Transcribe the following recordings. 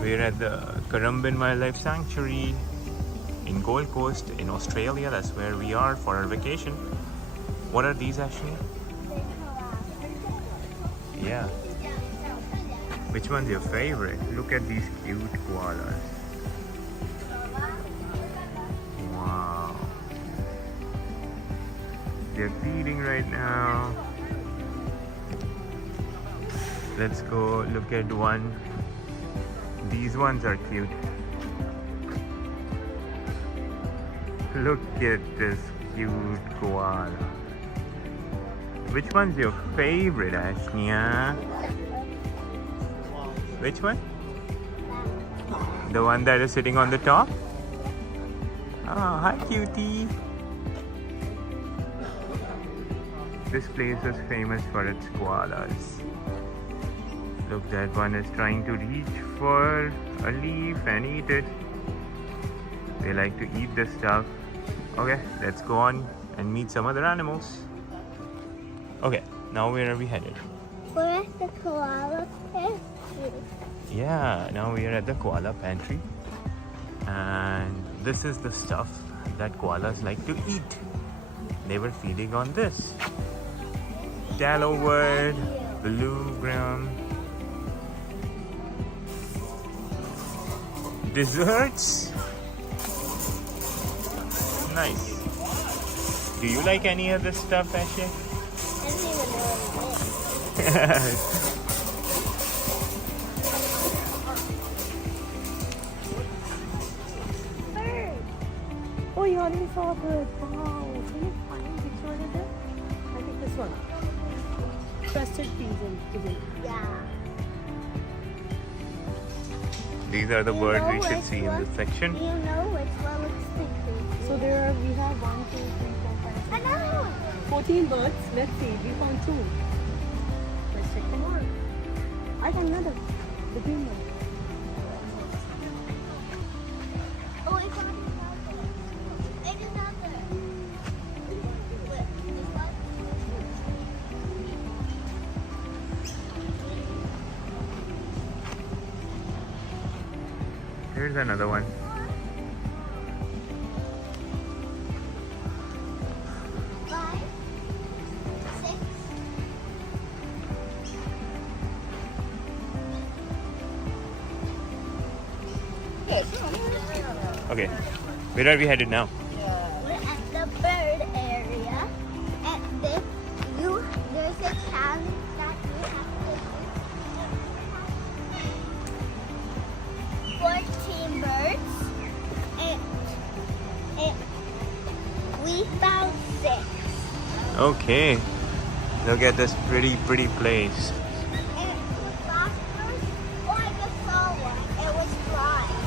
We're at the Currumbin Wildlife Sanctuary in Gold Coast in Australia. That's where we are for our vacation. What are these, Ashley? Yeah. Which one's your favorite? Look at these cute koalas. Wow. They're feeding right now. Let's go look at one. These ones are cute. Look at this cute koala. Which one's your favorite, Ashnia? Which one? The one that is sitting on the top? Oh, hi cutie. This place is famous for its koalas. Look, that one is trying to reach for a leaf and eat it. They like to eat this stuff. Okay, let's go on and meet some other animals. Okay, now where are we headed? We're at the koala pantry. Yeah, now we are at the koala pantry. And this is the stuff that koalas like to eat. They were feeding on this. Tallow wood, bluegram, desserts. Nice. Do you like any of this stuff, Ashley? I don't even know what it is. Bird. Oh, you already saw a bird. Wow. Can you find which one is it? I think this one. Crested pigeon. Yeah. These are the You birds know we should which see in one? this section. You know which one looks the So we have 1, 2, 3, 4, 5, 6, Another one. 14 birds. Let's see. We found 2. Let's check them more. I got another. The green one. Oh, it's another. It's another. Wait, this one? Here's another one. Five, six. Okay, where are we headed now? We're at the bird area. And there's a challenge that you have to do. 14 birds. And we found 6. Okay, look at this pretty place. And the doctors, oh, I just saw one. It was flying.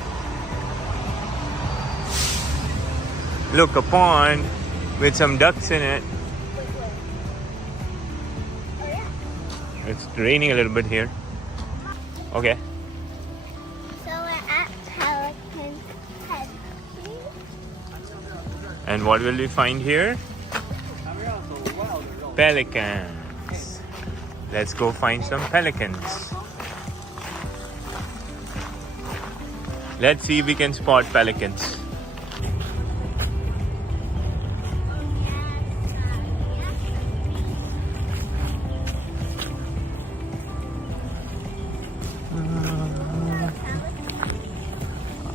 Look, a pond with some ducks in it. Wait. Oh, yeah. It's raining a little bit here. Okay. So we're at Pelican Head. And what will we find here? Pelicans. Let's go find some pelicans. Let's see if we can spot pelicans.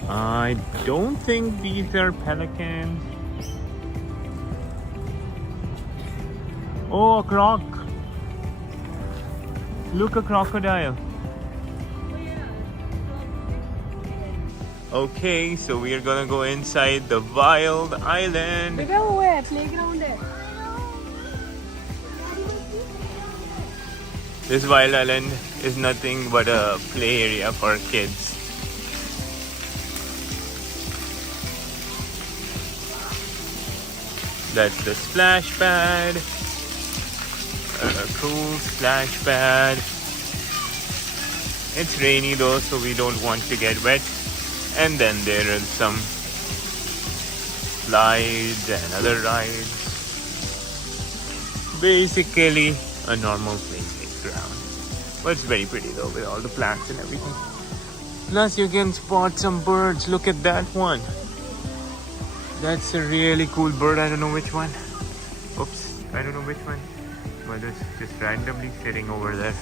I don't think these are pelicans. Oh, a croc. Look, a crocodile. Okay, so we are gonna go inside the wild island. Beta हुआ है playground है. This wild island is nothing but a play area for kids. That's the splash pad. A cool splash pad. It's rainy though, so we don't want to get wet. And then there are some slides and other rides. Basically a normal playground. But it's very pretty though with all the plants and everything. Plus you can spot some birds. Look at that one. That's a really cool bird. I don't know which one. Oops, I don't know which one. But it's just randomly sitting over there.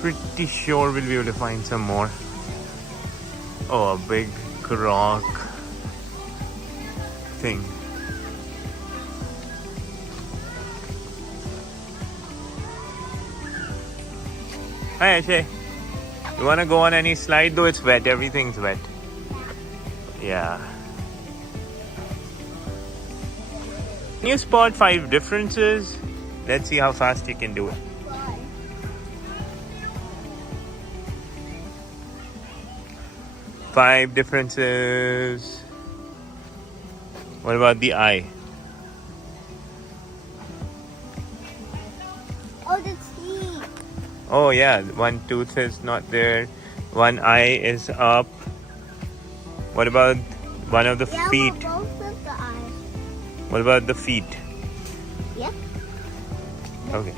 Pretty sure we'll be able to find some more. Oh, a big croc thing. Hi Ashay. You wanna go on any slide? Though it's wet, everything's wet. Yeah. Can you spot 5 differences? Let's see how fast you can do it. 5 differences. What about the eye? Oh, the teeth. Oh yeah, one tooth is not there. One eye is up. What about one of the feet? Both of the eyes. What about the feet? Yep. Okay.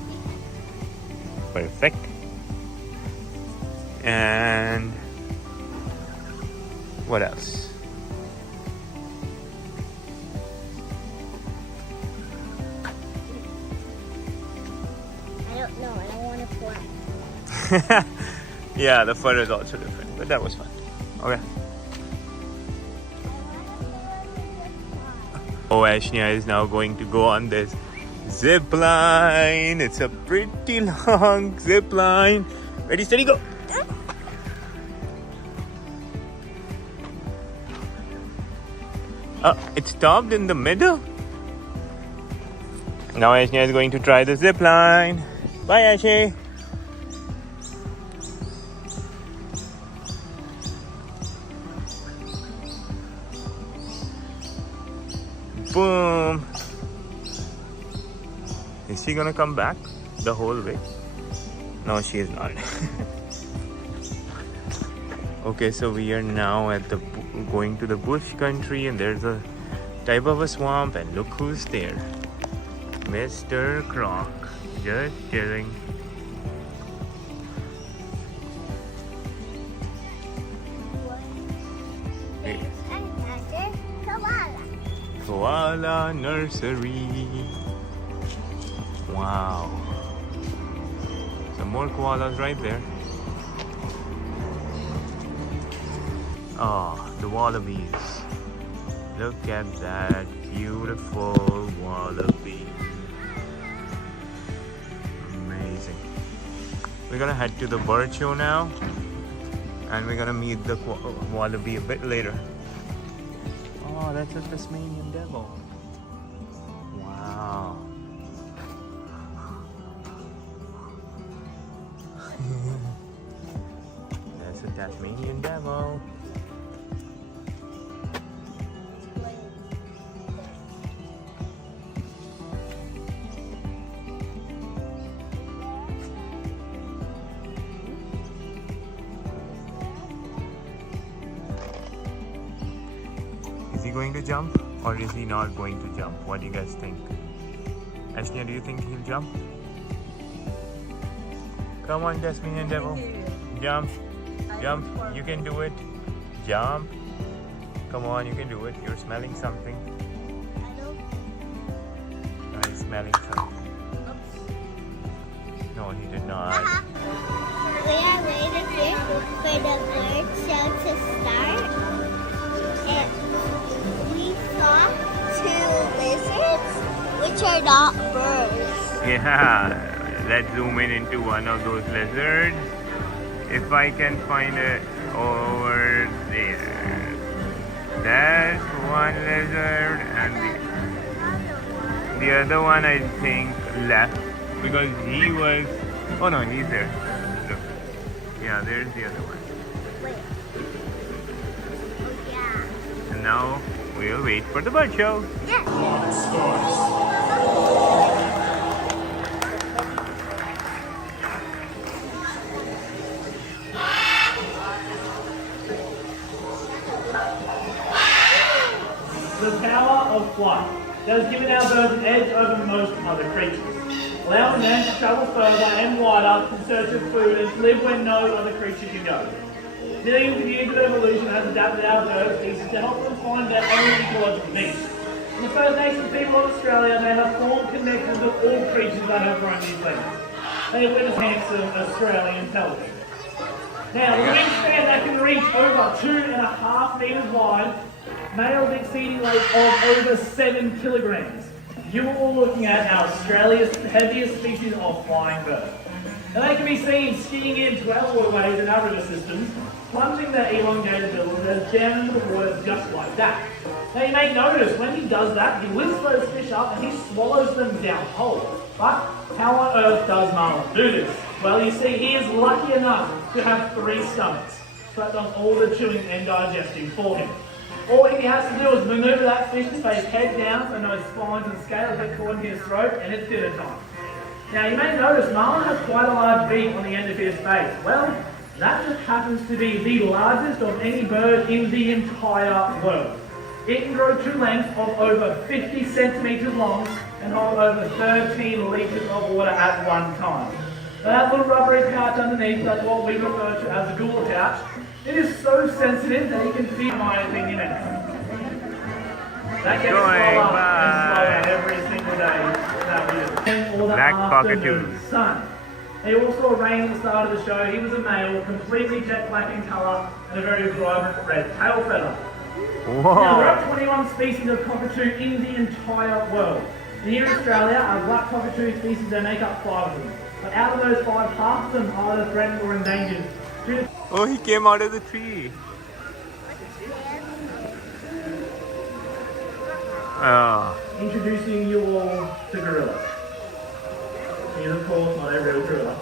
Perfect. And what else? I don't know. I don't want to play. Yeah, the fur is also different, but that was fun. Okay. Oh, Ashnia is now going to go on this zip line. It's a pretty long zip line. Ready, steady, go. It stopped in the middle. Now Ashnia is going to try the zip line. Bye, Ashay. Boom. Is she gonna come back the whole way? No, she is not. Okay, so we are now at the going to the bush country, and there's a type of a swamp, and look who's there. Mr. Croc, just chilling. Koala nursery. Wow. Some more koalas right there. Oh, the wallabies. Look at that beautiful wallaby. Amazing. We're gonna head to the bird show now, and we're gonna meet the wallaby a bit later. Oh, that's a Tasmanian devil. Wow. That's a Tasmanian devil. Is he going to jump, or is he not going to jump? What do you guys think? Ashnia, do you think he'll jump? Come on, Tasmanian devil. Jump. Jump. You can do it. Jump. Come on, you can do it. You're smelling something. No, he's smelling something. No, he did not. We are waiting here for the bird show to start. And we saw 2 lizards, which are not birds. Yeah. Let's zoom in into one of those lizards. If I can find it over there. There's one lizard, and the other one I think left because he was. Oh no, he's there. Look. Yeah, there's the other one. Wait. Oh yeah. And now we'll wait for the bird show. Yeah. The power of flight that has given our birds an edge over most other creatures. allowing them to travel further and wider in search of food and to live where no other creature can go. Dealing with the years of evolution has adapted our bird species to help them find their own ecological niche. In the First Nations people of Australia, they have formed connections with all creatures that have roamed these lands. They have witnessed handsome Australian television. Now, the wingspan that can reach over 2.5 metres wide, males exceeding weight of over 7 kilograms. You are all looking at Australia's heaviest species of flying bird. Now they can be seen skiing into our waterways and our river systems, plunging their elongated bills and down into the water just like that. Now you may notice when he does that, he lifts those fish up and he swallows them down whole. But how on earth does marlin do this? Well, you see, he is lucky enough to have 3 stomachs, so that does all the chewing and digesting for him. All he has to do is maneuver that fish face head down so no spines and scales get caught in his throat, and it's dinner time. Now you may notice marlin has quite a large beak on the end of his face. Well, that just happens to be the largest of any bird in the entire world. It can grow to lengths of over 50 centimetres long and hold over 13 litres of water at one time. Now that little rubbery pouch underneath, that's what we refer to as a gula pouch. It is so sensitive that it can feed, in my opinion, anything. That gets slower and slower every single day that we do. Or the Black afternoon cockatoos. sun. He also arranged at the start of the show. He was a male, completely jet black in colour and a very vibrant red tail feather. Now, there are 21 species of cockatoo in the entire world. And here in Australia, our black cockatoo species, they make up 5 of them. But out of those 5, half of them are either threatened or endangered. Oh, he came out of the tree. Introducing you all to gorillas. He is, of course, not a real gorilla.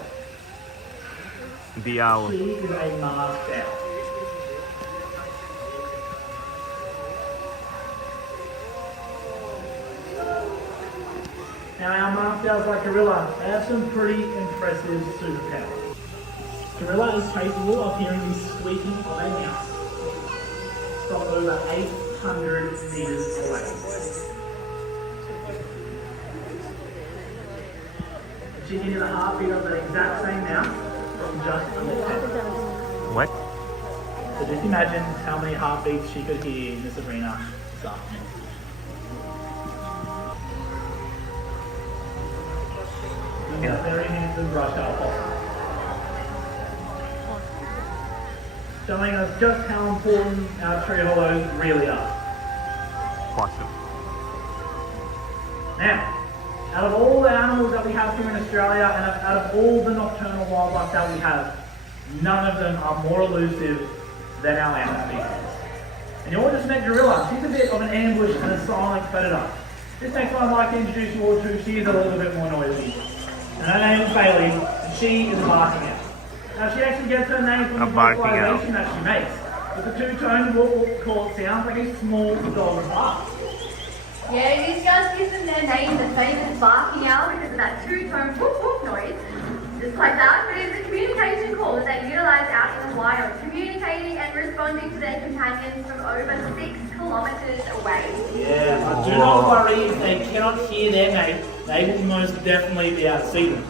The owl. She is a masked owl. Now, our masked owls like gorilla, they have some pretty impressive superpowers. Gorilla is capable of hearing the squeaking of a mouse from over 800 metres away. She can hear the heartbeat of the exact same mouse from just under 10. What? So just imagine how many heartbeats she could hear in this arena this afternoon. And a very handsome brush up possum, showing us just how important our tree hollows really are. Possum. Now, out of all the animals that we have here in Australia and out of all the nocturnal wildlife that we have, none of them are more elusive than our owl species. And you all just met gorilla. She's a bit of an ambush and a silent predator. This next one I'd like to introduce you all to. She is a little bit more noisy. And her name is Bailey, and she is a barking owl. Now she actually gets her name from the vocalization that she makes. With a 2-tone whoop call, it sounds like a small dog bark. Yeah, this just gives them their name, the famous barking owl, because of that 2-tone whoop whoop noise. Just like that, but it's a communication call that they utilise out in the wild, communicating and responding to their companions from over 6 kilometres away. Yeah, but do not worry if they cannot hear their mate, they will most definitely be able to see them.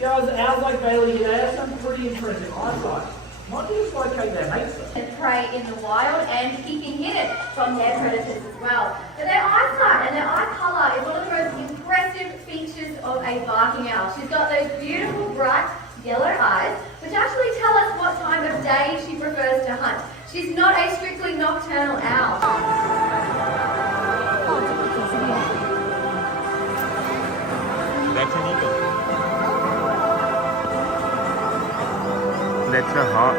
Yeah, owls like Bailey here, they have some pretty impressive eyesight. Not just locate their mates though. And prey in the wild and keeping hidden from their predators as well. But their eyesight and their eye colour is one of the most impressive features of a barking owl. She's got those beautiful bright yellow eyes, which actually tell us what time of day she prefers to hunt. She's not a strictly nocturnal owl. That's an eagle. That's a hawk.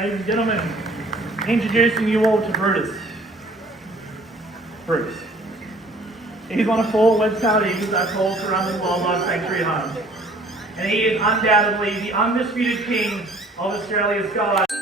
Ladies and gentlemen, introducing you all to Brutus. Bruce. He's one of 4 web-tailed eagles that call Currumbin Wildlife Sanctuary home. And he is undoubtedly the undisputed king of Australia's skies.